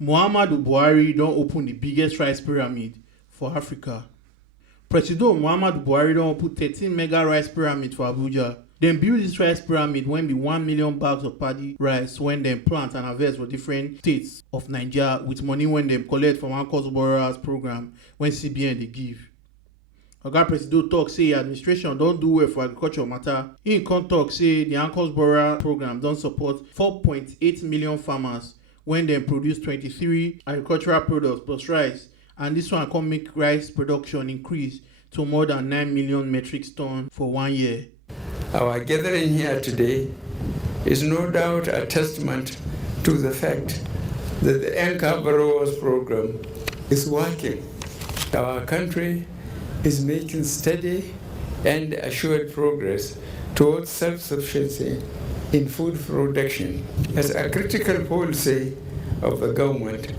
Mohammadu Buhari don't open the biggest rice pyramid for Africa. Presido Mohammadu Buhari don't put 13 mega rice pyramid for Abuja. Dem build this rice pyramid when be 1 million bags of paddy rice when dem plant and harvest for different states of Naija with money when dem collect from uncles borrowers program when CBN dey give. Oga Presido talk say administration don do well for agriculture matter. Im come talk say the uncles borrower program don support 4.8 million farmers when dem produce 23 agricultural products plus rice, and this one come make rice production increase to more than 9 million metric tons for 1 year. Our gathering here today is no doubt a testament to the fact that the Anchor Borrowers Program is working. Our country is making steady and assured progress towards self-sufficiency in food production. As a critical policy of the government,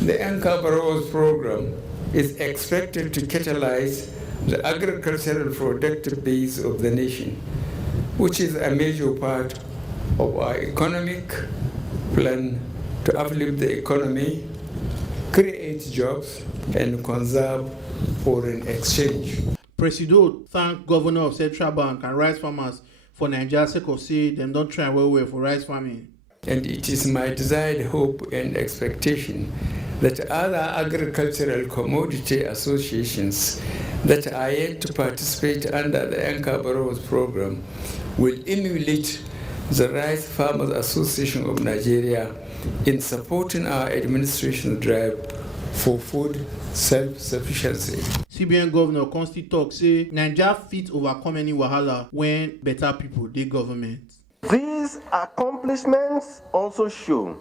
the Anchor Borrowers Program is expected to catalyze the agricultural productive base of the nation, which is a major part of our economic plan to uplift the economy, create jobs, and conserve foreign exchange. Presido thank Governor of Central Bank and rice farmers for Naija sake of say dem don try well for rice farming. And it is my desired hope and expectation that other agricultural commodity associations that are yet to participate under the Anchor Borrowers Program will emulate the Rice Farmers Association of Nigeria in supporting our administration's drive for food self-sufficiency. CBN Governor Consti talk say Naija fit overcome any wahala when better people dey government. These accomplishments also show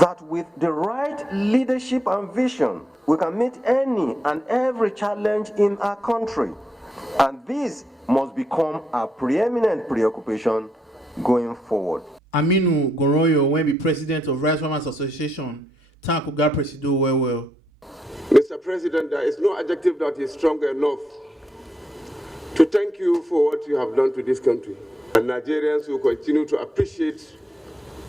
that with the right leadership and vision, we can meet any and every challenge in our country. And this must become a preeminent preoccupation going forward. Aminu Goroyo, when be president of Rice Farmers Association, thank Oga Presido well. Mr. President, there is no adjective that is strong enough to thank you for what you have done to this country. And Nigerians will continue to appreciate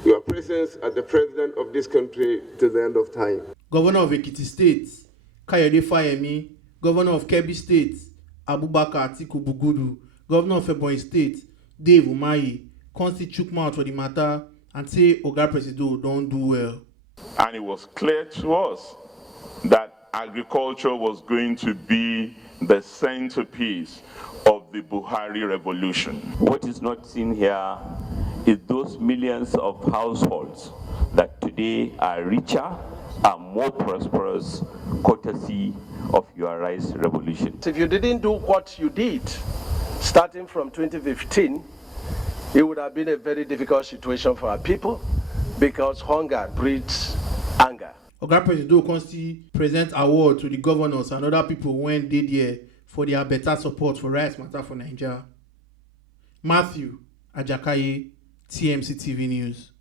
your presence as the president of this country to the end of time. Governor of Ekiti State, Kayode Fayemi, Governor of Kebbi State, Abubakar Atiku Bugudu, Governor of Ebonyi State, Dave Umahi, Consti chook mouth for the matter and say Oga Presido don't do well. And it was clear to us that agriculture was going to be the centerpiece of the Buhari revolution. What is not seen here is those millions of households that today are richer and more prosperous courtesy of your rice revolution. If you didn't do what you did, starting from 2015, it would have been a very difficult situation for our people because hunger breeds anger. Oga Presido Consti present award to the governors and other people when they there for their better support for rice matter for Naija. Matthew Ajakaye, TMC TV News.